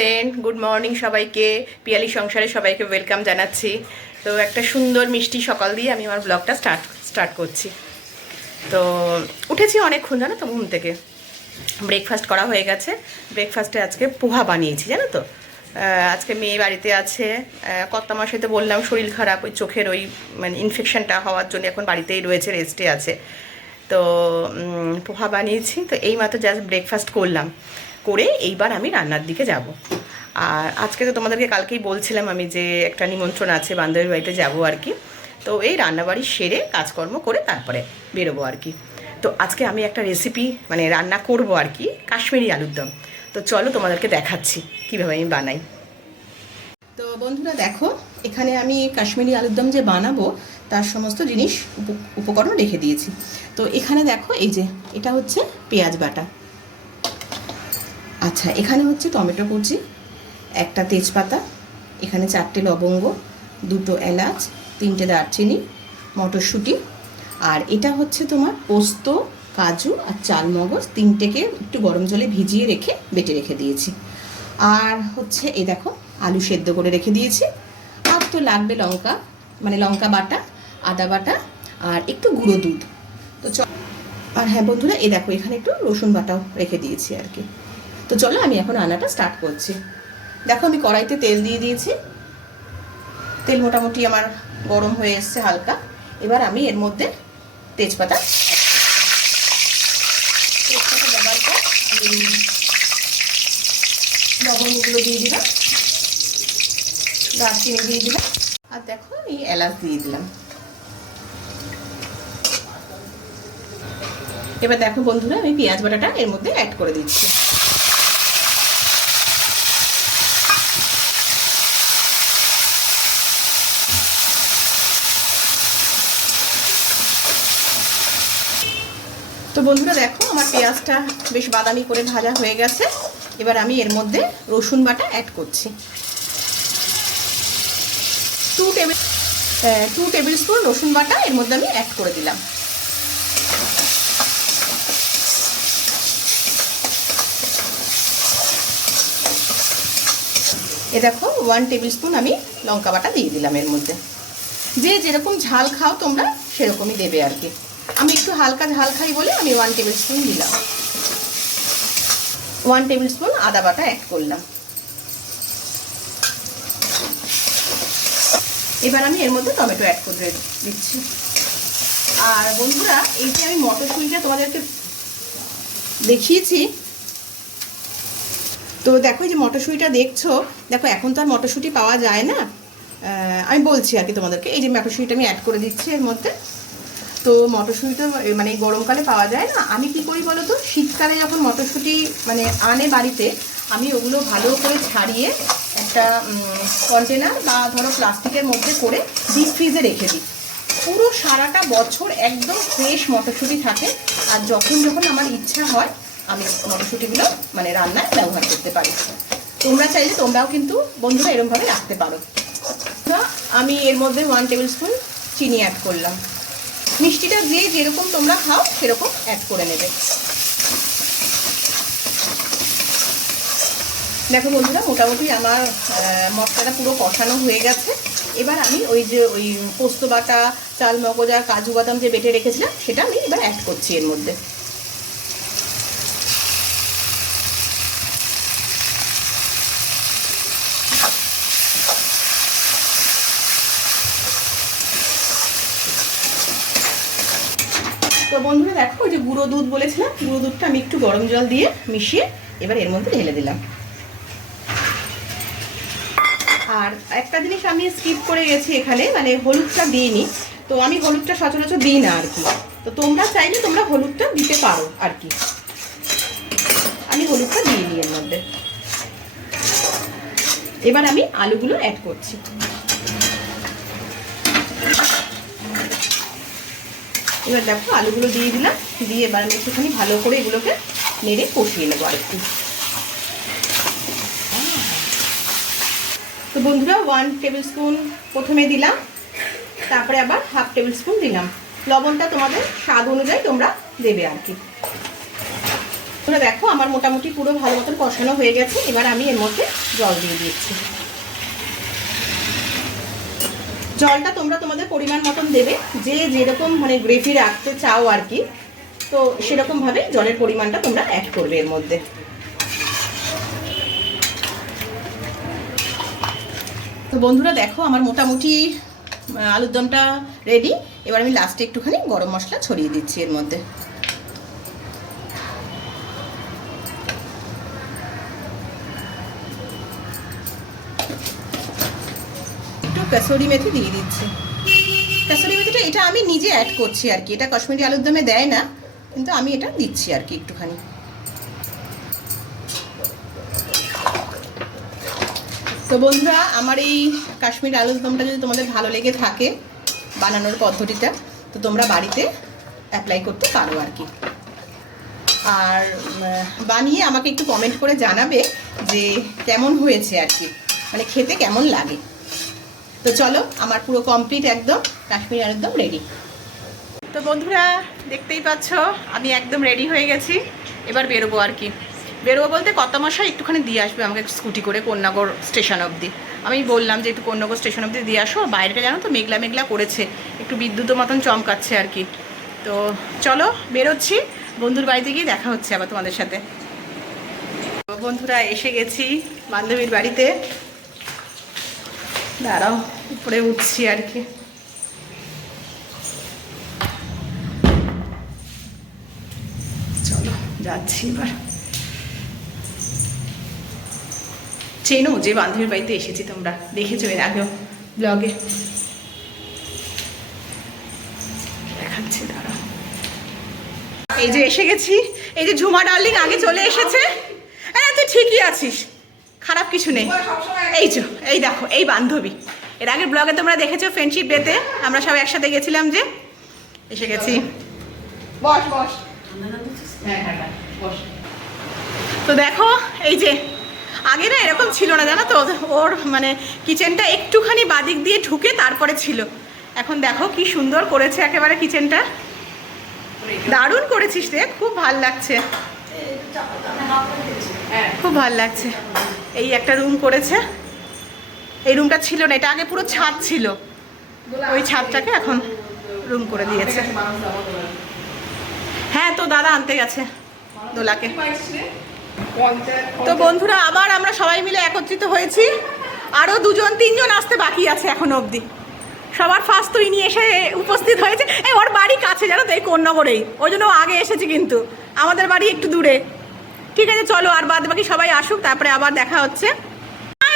Friend, good morning সবাইকে। পিয়ালি সংসারে সবাইকে ওয়েলকাম জানাচ্ছি। তো একটা সুন্দর মিষ্টি সকাল দিয়ে আমি আমার ব্লগটা স্টার্ট করছি। তো উঠেছি অনেকক্ষণ, জানো তো, ঘুম থেকে। ব্রেকফাস্ট করা হয়ে গেছে। ব্রেকফাস্টে আজকে পোহা বানিয়েছি, জানো তো। আজকে মেয়ে বাড়িতে আছে। কর্তা মাসে তো বললাম শরীর খারাপ, ওই চোখের ওই মানে ইনফেকশনটা হওয়ার জন্য এখন বাড়িতেই রয়েছে, রেস্টে আছে। তো পোহা বানিয়েছি। তো এইমাত্র জাস্ট ব্রেকফাস্ট করলাম, করে এইবার আমি রান্নার দিকে যাব। আর আজকে তো তোমাদেরকে কালকেই বলছিলাম আমি যে একটা নিমন্ত্রণ আছে, বান্ধবীর বাড়িতে যাব আর কি। তো এই রান্নাবাড়ি সেরে কাজকর্ম করে তারপরে বেরোবো আর কি। তো আজকে আমি একটা রেসিপি মানে রান্না করব আর কি, কাশ্মীরি আলুর দম। তো চলো তোমাদেরকে দেখাচ্ছি কীভাবে আমি বানাই। তো বন্ধুরা দেখো, এখানে আমি কাশ্মীরি আলুর দম যে বানাবো তার সমস্ত জিনিস উপকরণ রেখে দিয়েছি। তো এখানে দেখো, এই যে এটা হচ্ছে পেঁয়াজ বাটা। আচ্ছা, এখানে হচ্ছে টমেটো কুচি, একটা তেজপাতা, এখানে 4টে লবঙ্গ, 2টো এলাচ, 3টে দারচিনি, মটরশুঁটি, আর এটা হচ্ছে তোমার পোস্ত, কাজু আর চালমগজ 3টেকে একটু গরম জলে ভিজিয়ে রেখে বেটে রেখে দিয়েছি। আর হচ্ছে এই দেখো আলু সেদ্ধ করে রেখে দিয়েছি। আর তো লাগবে লঙ্কা, মানে লঙ্কা বাটা, আদা বাটা, আর একটু গুঁড়ো দুধ। তো আর হ্যাঁ বন্ধুরা, এই দেখো এখানে একটু রসুন বাটাও রেখে দিয়েছি আর কি। তো চলো আমি এখন রান্নাটা স্টার্ট করছি। দেখো আমি কড়াইতে তেল দিয়ে দিয়েছি। তেল মোটামুটি আমার গরম হয়ে এসছে হালকা। এবার আমি এর মধ্যে তেজপাতা দেওয়ার পর লবঙ্গগুলো দিয়ে দিলাম, দারচিনি দিয়ে দিলাম, আর দেখো এই এলাচ দিয়ে দিলাম। এবার দেখো বন্ধুরা, আমি পেঁয়াজ বাটাটা এর মধ্যে অ্যাড করে দিচ্ছি। তো বন্ধুরা দেখো, আমার পেঁয়াজটা বেশ বাদামি করে ভাজা হয়ে গেছে। এবার আমি এর মধ্যে রসুন বাটা অ্যাড করছি। 2 টেবিল স্পুন রসুন বাটা এর মধ্যে আমি অ্যাড করে দিলাম। এ দেখো 1 টেবিল স্পুন আমি লঙ্কা বাটা দিয়ে দিলাম এর মধ্যে। যে যেরকম ঝাল খাও তোমরা সেরকমই দেবে আর কি। আমি একটু হালকা ঝাল খাই বলে আমি 1 টেবিল স্পুন দিলাম। 1 টেবিল স্পুন আদা বাটা অ্যাড করলাম। এবার আমি এর মধ্যে টমেটো অ্যাড করে দিচ্ছি। আর বন্ধুরা, এই যে আমি মটরশুঁটিটা তোমাদেরকে দেখিয়েছি, তো দেখো এই যে মটরশুঁটিটা দেখছো, দেখো এখন তো আর মটরশুঁটি পাওয়া যায় না। আমি বলছি আর কি তোমাদেরকে, এই যে মটরশুঁটিটা আমি অ্যাড করে দিচ্ছি এর মধ্যে। তো মটরশুঁটিটা মানে গরমকালে পাওয়া যায় না। আমি কি করি বলো তো, শীতকালে যখন মটরশুঁটি মানে আনে বাড়িতে, আমি ওগুলো ভালো করে ছাড়িয়ে একটা কন্টেনার বা ধরো প্লাস্টিকের মধ্যে করে ডিপ ফ্রিজে রেখে দিই। পুরো সারাটা বছর একদম ফ্রেশ মটরশুঁটি থাকে। আর যখন যখন আমার ইচ্ছা হয় আমি মটরশুঁটিগুলো মানে রান্নায় ব্যবহার করতে পারি। তোমরা চাইলে তোমরাও কিন্তু বন্ধুরা এরকমভাবে রাখতে পারো। আমি এর মধ্যে 1 টেবিল স্পুন চিনি অ্যাড করলাম। মিষ্টিটা যে যেরকম তোমরা খাও সেরকম অ্যাড করে নেবে। দেখো বন্ধুরা, মোটামুটি আমার মশলাটা পুরো কষানো হয়ে গেছে। এবার আমি ওই যে ওই পোস্ত বাটা, চাল মগজ আর কাজু বাদাম যে বেটে রেখেছিলাম সেটা আমি এবার অ্যাড করছি এর মধ্যে। তো বন্ধুরা দেখো, ওই যে গুঁড়ো দুধ বলেছিলাম, গুঁড়ো দুধটা আমি একটু গরম জল দিয়ে মিশিয়ে এবার এর মধ্যে ঢেলে দিলাম। আর একটা জিনিস আমি স্কিপ করে গেছি এখানে, মানে হলুদটা দিইনি। তো আমি হলুদটা সচরাচর দিই না আর কি। তো তোমরা চাইলে তোমরা হলুদটা দিতে পারো আর কি। আমি হলুদটা দিয়ে নিই এর মধ্যে। এবার আমি আলুগুলো অ্যাড করছি। এবার দেখো আলুগুলো দিয়ে দিলাম, দিয়ে এবার আমি একটুখানি ভালো করে এগুলোকে নেড়ে কষিয়ে নেবো আর একটু। তো বন্ধুরা 1 টেবিল স্পুন প্রথমে দিলাম, তারপরে আবার 1/2 টেবিল স্পুন দিলাম। লবণটা তোমাদের স্বাদ অনুযায়ী তোমরা দেবে আর কি। তো দেখো আমার মোটামুটি পুরো ভালো মতন কষানো হয়ে গেছে। এবার আমি এর মধ্যে জল দিয়ে দিচ্ছি। জলটা তোমরা তোমাদের পরিমাণ মতন দেবে, যে যেরকম মানে গ্রেভি রাখতে চাও আর কি, তো সেরকমভাবে জলের পরিমাণটা তোমরা অ্যাড করবে এর মধ্যে। তো বন্ধুরা দেখো আমার মোটামুটি আলুর দমটা রেডি। এবার আমি লাস্টে একটুখানি গরম মশলা ছড়িয়ে দিচ্ছি এর মধ্যে। একটু কাসুরি মেথি দিয়ে দিচ্ছি। কাসুরি মেথিটা এটা আমি নিজে অ্যাড করছি আর কি, এটা কাশ্মীরি আলুর দমে দেয় না, কিন্তু আমি এটা দিচ্ছি আর কি একটুখানি। তো বন্ধুরা আমার এই কাশ্মীরি আলুর দমটা যদি তোমাদের ভালো লেগে থাকে বানানোর পদ্ধতিটা, তো তোমরা বাড়িতে অ্যাপ্লাই করতে পারো আর কি। আর বানিয়ে আমাকে একটু কমেন্ট করে জানাবে যে কেমন হয়েছে আর কি, মানে খেতে কেমন লাগে। তো চলো আমার পুরো কমপ্লিট একদম কাশ্মীরি আলুর দম রেডি। তো বন্ধুরা দেখতেই পাচ্ছ আমি একদম রেডি হয়ে গেছি। এবার বেরোবো আর কি। বেরোবো বলতে কর্তামশাই একটুখানি দিয়ে আসবে আমাকে স্কুটি করে কন্যাগর স্টেশন অবধি। আমি বললাম যে একটু কন্যাগর স্টেশন অবধি দিয়ে আসো, বাইরেটা জানো তো মেঘলা মেঘলা করেছে, একটু বিদ্যুতের মতন চমকাচ্ছে আর কি। তো চলো বেরোচ্ছি, বন্ধুর বাড়িতে গিয়ে দেখা হচ্ছে আবার তোমাদের সাথে। বন্ধুরা এসে গেছি বান্ধবীর বাড়িতে, দাঁড়াও উপরে উঠছি আর কি। চলো যাচ্ছি এবার। চেনো যে বান্ধবীর বাড়িতে এসেছি, তোমরা দেখেছো এর আগেও ব্লগে, দেখাচ্ছি দাঁড়াও। এই যে এসে গেছি, এই যে ঝুমা ডার্লিং আগে চলে এসেছে। হ্যাঁ তুই ঠিকই আছিস, খারাপ কিছু নেই। এই যে এই দেখো এই বান্ধবী, এর আগের ব্লগে তোমরা দেখেছো ফ্রেন্ডশিপ ডেতে আমরা সবাই একসাথে গেছিলাম, যে এসে গেছি। বস বস। তো দেখো এই যে আগে না এরকম ছিল না জানো তো, ওর মানে কিচেনটা একটুখানি বাদিক দিয়ে ঢুকে তারপরে ছিল। এখন দেখো কি সুন্দর করেছে একেবারে কিচেনটা, দারুণ করেছিস রে, খুব ভাল লাগছে, খুব ভাল লাগছে। এই একটা রুম করেছে, এই রুমটা ছিল না, এটা আগে পুরো ছাদ ছিল, ওই ছাদটাকে এখন রুম করে দিয়েছে। হ্যাঁ তো দাদা আনতে গেছে দোলাকে। তো বন্ধুরা আবার আমরা সবাই মিলে একত্রিত হয়েছি, আরও 2-3জন আসতে বাকি আছে এখনো অবধি। সবার ফার্স্ট তো ইনি এসে উপস্থিত হয়েছে। এই ওর বাড়ি কাছে জানো তো, এই কোন্নগরেই, ওই জন্য আগে এসেছি, কিন্তু আমাদের বাড়ি একটু দূরে। ঠিক আছে চলো আর বাদ বাকি সবাই আসুক, তারপরে আবার দেখা হচ্ছে।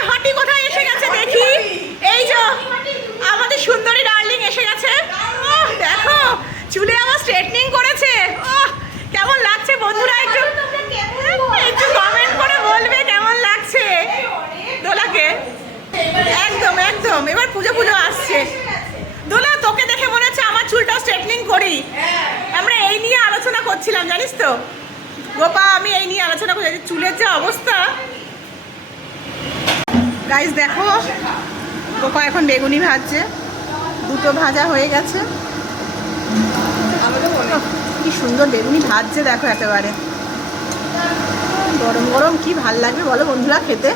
হাঁটি কোথায় এসে গেছে দেখি, এই যে আমাদের সুন্দরী ডার্লিং এসে গেছে। দেখো চুলে আবার স্ট্রেটনিং করেছে, কেমন লাগছে বন্ধুরা একটু একটু কমেন্ট করে বলবে কেমন লাগছে দোলাকে। একদম একদম এবার পুজো পুজো আসছে। দোলা তোকে দেখে মনে হচ্ছে আমার চুলটা স্ট্রেটনিং করি, আমরা এই নিয়ে আলোচনা করছিলাম জানিস তো গোপা, আমি এই নিয়ে আলোচনা করছি চুলের যে অবস্থা। গাইস দেখো গোপা এখন বেগুনি ভাজছে, দুটো ভাজা হয়ে গেছে, কি সুন্দর বেগুনি ভাজছে দেখো একেবারে গরম গরম, কি ভাল লাগবে বলো বন্ধুরা খেতে।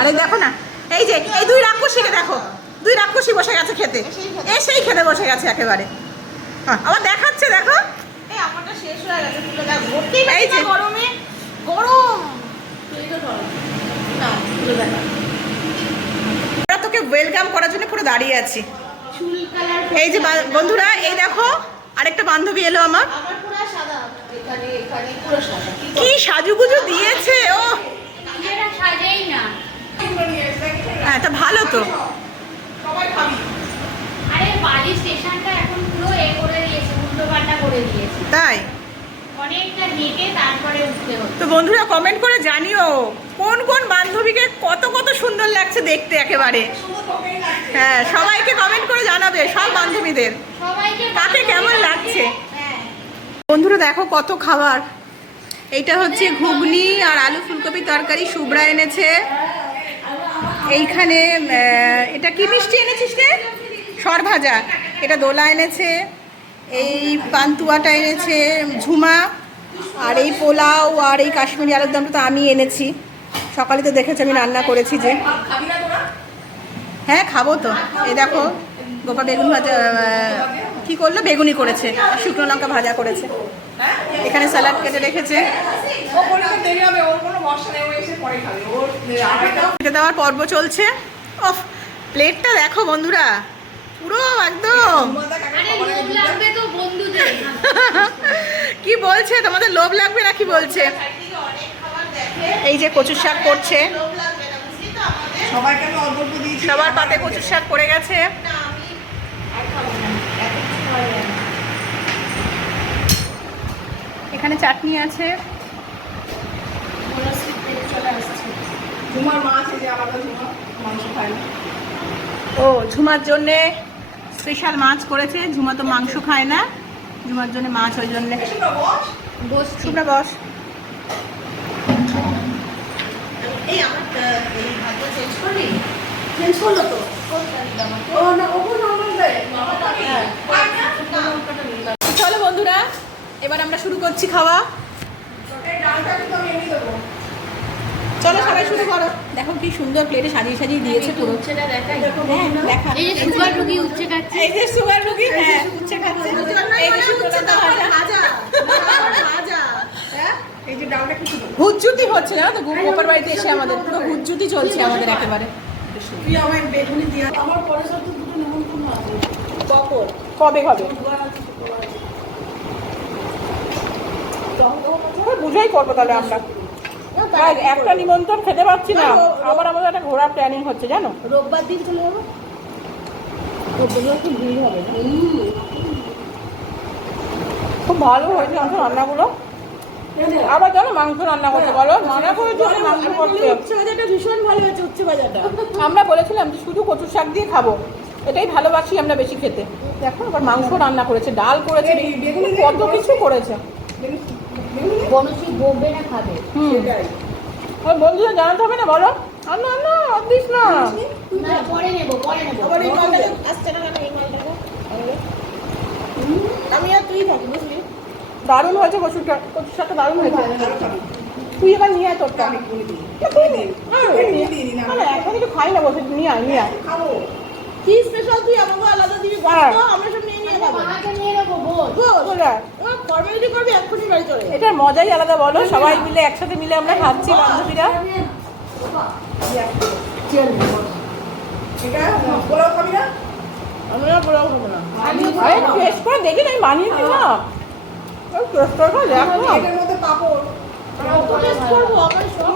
আরে দেখো না এই যে এই দুই রাক্ষসীকে দেখো, দুই রাক্ষসী বসে গেছে খেতে, এসেই খেতে বসে গেছে একেবারে। আবার দেখাচ্ছে দেখো এই আমারটা শেষ হয়ে গেছে, এই যে গরমে গরম না, তোকে ওয়েলকাম করার জন্য পুরো দাঁড়িয়ে আছি। এই যে বন্ধুরা এই দেখো আরেকটা বান্ধবী এলো আমার, কি সাজুগুজু দিয়েছে ও, হ্যাঁ তা ভালো তো। তাই তো বন্ধুরা কমেন্ট করে জানিও কোন কোন বান্ধবীকে কত কত সুন্দর লাগছে দেখতে একেবারে। হ্যাঁ সবাইকে কমেন্ট করে জানাবে, সব বান্ধবীদের কাকে কেমন লাগছে। বন্ধুরা দেখো কত খাবার, এইটা হচ্ছে ঘুগনি আর আলু ফুলকপি তরকারি শুভ্রা এনেছে। এইখানে এটা কি মিষ্টি এনেছিস রে, সরভাজা, এটা দোলা এনেছে। এই পান্তুয়াটা এনেছে ঝুমা, আর এই পোলাও আর এই কাশ্মীরি আলুর দমটা তো আমি এনেছি। সকালে তো দেখেছি আমি রান্না করেছি যে। হ্যাঁ খাবো তো। এই দেখো গোপা বেগুন ভাজা কি করলো, বেগুনি করেছে, শুকনো লঙ্কা ভাজা করেছে, এখানে স্যালাড কেটে রেখেছে। খেতে দেওয়ার পর্ব চলছে। ওফ প্লেটটা দেখো বন্ধুরা, পুরো একদম কি বলছে তোমাদের লোভ লাগবে না কি বলছে? এই যে কচুর শাক করছে, সবার পাতে কচুর শাক পড়ে গেছে। এখানে চাটনি আছে। ও ঝুমার জন্যে স্পেশাল মাছ করেছে। ঝুমা তো মাংস খায় না, ঝুমার জন্য মাছ, ওই জন্যে বস শুভ্রা বস। এই আমার এই ভাগ্য চেঞ্জ করলি, চেঞ্জ করলো তো। চলো বন্ধুরা, এবার আমরা শুরু করছি খাওয়া। চলো সবাই শুরু করো। দেখো কি সুন্দর প্লেটে সাজিয়ে সাজিয়ে দিয়েছে পুরো। দেখা এই যে সুগার রোগী উচ্ছে খাচ্ছে, এই যে সুগার রোগী হ্যাঁ উচ্ছে খাচ্ছে, এই যে উচ্ছে তো ভাজা ভাজা। এই যে ডাউটা কিছু হুজ্জুতি হচ্ছে না তো, গোপার বাড়িতে এসে আমাদের পুরো হুজ্জুতি চলছে আমাদের একেবারে। তুই আমার বেগুনি দিয়ে আমার পরে সব তো দুটো নিমন্ত্রণ আছে। কবে কবে বুঝাই করবো তাহলে আমরা। একটা নিমন্ত্রণ খেতে পাচ্ছি না, আবার আমাদের একটা ঘোরার প্ল্যানিং হচ্ছে জানো। রোববার দিন চলে যাবো, ভিড় হবে। খুব ভালো হয়েছে মাংস রান্নাগুলো। আবার জানো মাংস রান্না করতে বলো, মানা করেছি মাংস করতে। উচ্ছে ভাজাটা ভীষণ ভালো হয়েছে, উচ্ছে ভাজাটা আমরা বলেছিলাম যে শুধু কচুর শাক দিয়ে খাবো, এটাই ভালোবাসি আমরা বেশি খেতে। দেখো আবার মাংস রান্না করেছে, ডাল করেছে, কত কিছু করেছে। বন্ধুরা জানাতে হবে না বলো। দিস না, আমি আর তুই থাকি বুঝলি। দারুণ হয়েছে কচুরটা, কচুর শাকটা দারুণ হয়েছে। তুই এবার নিয়ে আয় তোরটা। এখন একটু খাই না বসে, নিয়ে আয় নিয়ে আয়। কি স্পেশাল তুই আমাকে আলাদা দিবি? আমরা সব নিয়ে নিয়ে যাবো। এটার মজাই আলাদা বলো, সবাই মিলে একসাথে মিলে আমরা খাচ্ছি বান্ধবীরা। টেস্ট করে দেখি না, আমি বানিয়েছি না,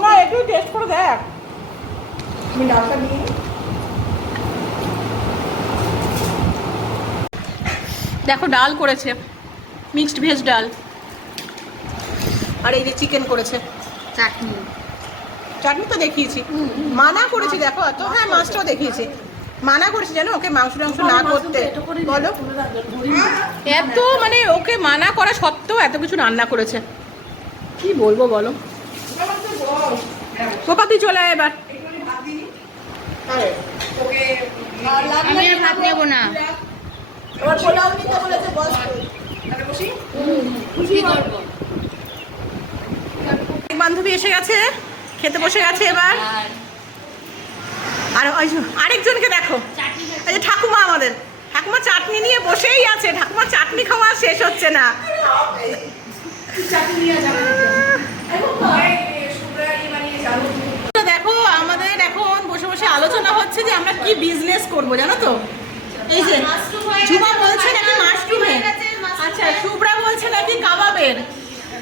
না একটু টেস্ট করে দেখ। দেখো ডাল করেছে, মিক্সড ভেজ ডাল, আর এই যে চিকেন করেছে, চাটনি। চাটনি তো দেখিয়েছি, মানা করেছি দেখো তো। হ্যাঁ মাছটাও দেখিয়েছি, মানা করেছি জানো ওকে মাংস টাংস না করতে। বলো এত মানে ওকে মানা করা সত্ত্বেও এত কিছু রান্না করেছে, কি বলবো বলো। কোপা তুই চলে আয় এবার। আমি আর ভাত নেবো না। বান্ধবী এসে গেছে, খেতে বসে গেছে এবার। আর আরেকজনকে দেখো, এই যে ঠাকুমা, আমাদের ঠাকুমা চাটনি নিয়ে বসেই আছে। ঠাকুমা চাটনি খাওয়া শেষ হচ্ছে না। দেখো আমাদের এখন বসে বসে আলোচনা হচ্ছে যে আমরা কি বিজনেস করবো জানো তো। এই যে ঝুমা বলছে নাকি মাশরুমের, আচ্ছা শুভ্রা বলছে নাকি কাবাবের,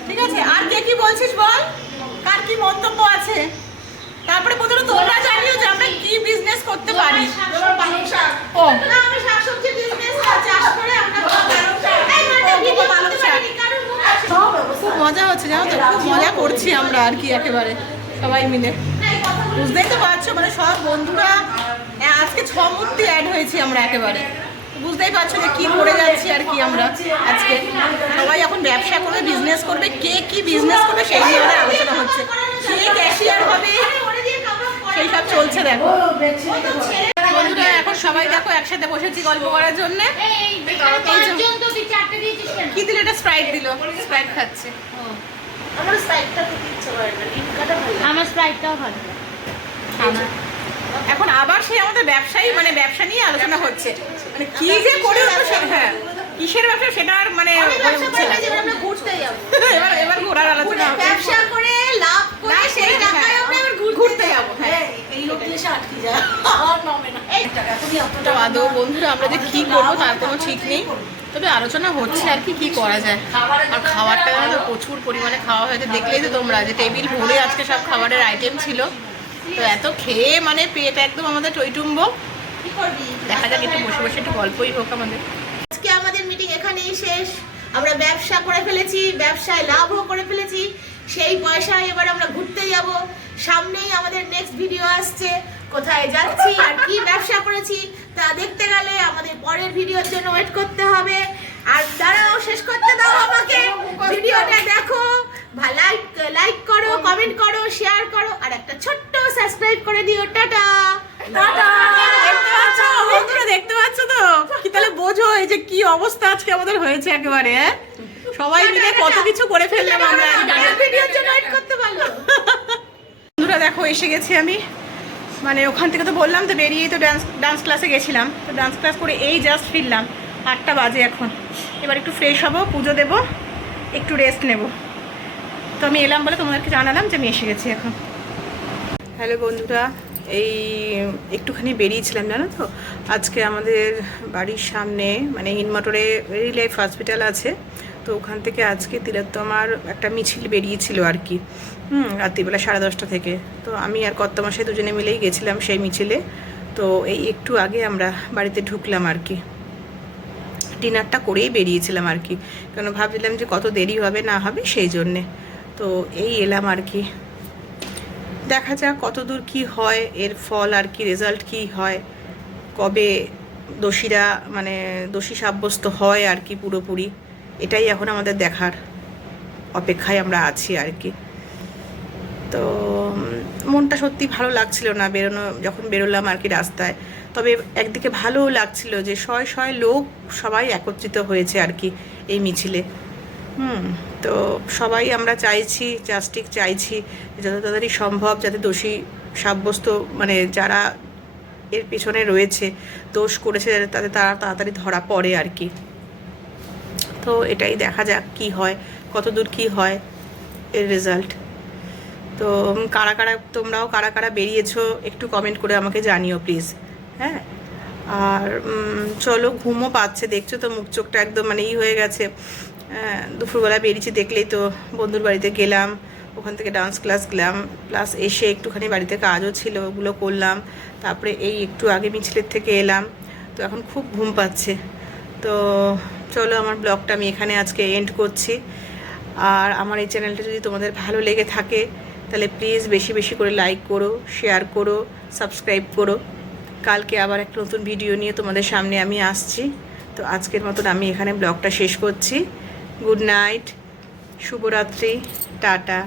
ঠিক আছে। আর কে কি বলছিস বল, কার কি মন্তব্য আছে? তারপরে প্রথমে তোমরা জানিও যে আমরা কি বিজনেস করতে পারি। ও আমি শাকসবজি বিজনেস চাষ করে আমরা খুব মজা হচ্ছে জানো তো, খুব মজা করছি আমরা আর কি একেবারে সবাই মিলে। বুঝতেই তো পারছো মানে সব বন্ধুরা আজকে 6 মূর্তি অ্যাড হয়েছি আমরা একেবারে। বুঝতেই পারছো যে কি করে যাচ্ছি আর কি আমরা আজকে। সবাই এখন ব্যবসা করবে, বিজনেস করবে, কে কি বিজনেস করবে সেই নিয়ে আমাদের আলোচনা হচ্ছে। কে ক্যাশিয়ার হবে সেই সব চলছে দেখো। বন্ধুরা বন্ধুরা এখন সবাই দেখো একসাথে বসেছি গল্প করার জন্য। কি দিল এটা? স্প্রাইট দিল, স্প্রাইট খাচ্ছে। আমার স্প্রাইটটা খুব ইচ্ছে করে না, লিমকাটা ভালো লাগে। আমার স্প্রাইটটাও ভালো লাগে। এখন আবার সেই আমাদের ব্যবসায়ী মানে ব্যবসা নিয়ে আলোচনা হচ্ছে, মানে কি যে করে হ্যাঁ কিসের ব্যবসা সেটা আর মানে আমরা ঘুরতে যাব। এবার এবার ঘোরার আলোচনা হবে। ব্যবসা করে লাভ করে না, সেই সেটা টাকায় হ্যাঁ, আমরা এবার ঘুরতে যাবো। হ্যাঁ এই লোক এসে আটকে যায়। আমার নামে না। এই টাকা তুমি তো আদৌ বন্ধুরা আমরা যে কি করবো তার কোনো ঠিক নেই, তবে আলোচনা হচ্ছে আর কি করা যায়। আর খাবারটা তো প্রচুর পরিমাণে খাওয়া হয়েছে, দেখলেই তো তোমরা যে টেবিল ভরে আজকে সব খাবারের আইটেম ছিল। তো এত খেয়ে মানে পেট একদম আমাদের টইটুম্ব। কি করবি? দেখা যাক একটু বসে বসে একটু গল্পই হোক আমাদের। আজকে আমাদের মিটিং এখানেই শেষ। আমরা ব্যবসা করে ফেলেছি, ব্যবসায় লাভও করে ফেলেছি। সেই পয়সায় এবার আমরা ঘুরতে যাব। সামনেই আমাদের নেক্সট ভিডিও আসছে, কোথায় যাচ্ছি আর কি ব্যবসা করেছি তা দেখতে গেলে আমাদের পরের ভিডিওর জন্য ওয়েট করতে হবে। আর দাঁড়াও, শেষ করতে দাও আমাকে। ভিডিওটা দেখো, লাইক করো, কমেন্ট করো, শেয়ার করো আর একটা ছোট্ট সাবস্ক্রাইব করে দিও। Tata tata. দেখতে পাচ্ছ বন্ধুরা, দেখতে পাচ্ছ তো কি? তাহলে বোঝো এই যে কি অবস্থা আজকে আমাদের হয়েছে একেবারে। সবাই মিলে কত কিছু করে ফেললাম আমরা। ভিডিওর জন্য ওয়েট করতে পারলো। বন্ধুরা দেখো এসে গেছি আমি, মানে ওখান থেকে তো বললাম তো বেরিয়েই তো ডান্স ক্লাসে গেছিলাম। তো ডান্স ক্লাস করে এই জাস্ট ফিরলাম, 8টা বাজে এখন। এবার একটু ফ্রেশ হবো, পুজো দেবো, একটু রেস্ট নেব। তো আমি এলাম বলে তোমাদেরকে জানালাম যে আমি এসে গেছি এখন। হ্যালো বন্ধুরা, এই একটুখানি বেরিয়েছিলাম জানো তো। আজকে আমাদের বাড়ির সামনে মানে ইনমোটরে ভেরি লাইফ হসপিটাল আছে, তো ওখান থেকে আজকে তিলোত্তমার একটা মিছিল বেরিয়েছিল আর কি। রাত্রিবেলা 10:30 থেকে। তো আমি আর কর্তামশাই দুজনে মিলেই গেছিলাম সেই মিছিলে। তো এই একটু আগে আমরা বাড়িতে ঢুকলাম আর কি। ডিনারটা করেই বেরিয়েছিলাম আর কি, কেন ভাবছিলাম যে কত দেরি হবে না হবে সেই জন্যে। তো এই এলাম আর কি, দেখা যাক কত দূর কী হয়, এর ফল আর কি, রেজাল্ট কী হয়, কবে দোষীরা মানে দোষী সাব্যস্ত হয় আর কি পুরোপুরি। এটাই এখন আমাদের দেখার অপেক্ষায় আমরা আছি আর কি। তো মনটা সত্যি ভালো লাগছিল না যখন বেরোলাম আর কি রাস্তায়। তবে একদিকে ভালোও লাগছিল যে শয় লোক সবাই একত্রিত হয়েছে আর কি এই মিছিলে। তো সবাই আমরা চাইছি, জাস্টিস চাইছি যত তাড়াতাড়ি সম্ভব যাতে দোষী সাব্যস্ত মানে যারা এর পেছনে রয়েছে, দোষ করেছে তাদের তারা তাড়াতাড়ি ধরা পড়ে আর কি। তো এটাই দেখা যাক কি হয়, কত দূর কী হয় এর রেজাল্ট। তো তোমরাও কারা কারা বেরিয়েছো একটু কমেন্ট করে আমাকে জানিও প্লিজ। হ্যাঁ, আর চলো, ঘুমও পাচ্ছে, দেখছো তো মুখ চোখটা একদম মানে হয়ে গেছে। দুপুরবেলা বেরিয়েছি দেখলেই তো, বন্ধুর বাড়িতে গেলাম, ওখান থেকে ডান্স ক্লাস গেলাম, প্লাস এসে একটুখানি বাড়িতে কাজও ছিল ওগুলো করলাম। তারপরে এই একটু আগে মিছিলের থেকে এলাম, তো এখন খুব ঘুম পাচ্ছে। তো চলো, আমার ব্লগটা আমি এখানে আজকে এন্ড করছি। আর আমার এই চ্যানেলটা যদি তোমাদের ভালো লেগে থাকে তাহলে প্লিজ বেশি বেশি করে লাইক করো, শেয়ার করো, সাবস্ক্রাইব করো। কালকে আবার একটা নতুন ভিডিও নিয়ে তোমাদের সামনে আমি আসছি। তো আজকের মতন আমি এখানে ব্লগটা শেষ করছি। গুড নাইট, শুভরাত্রি, টাটা।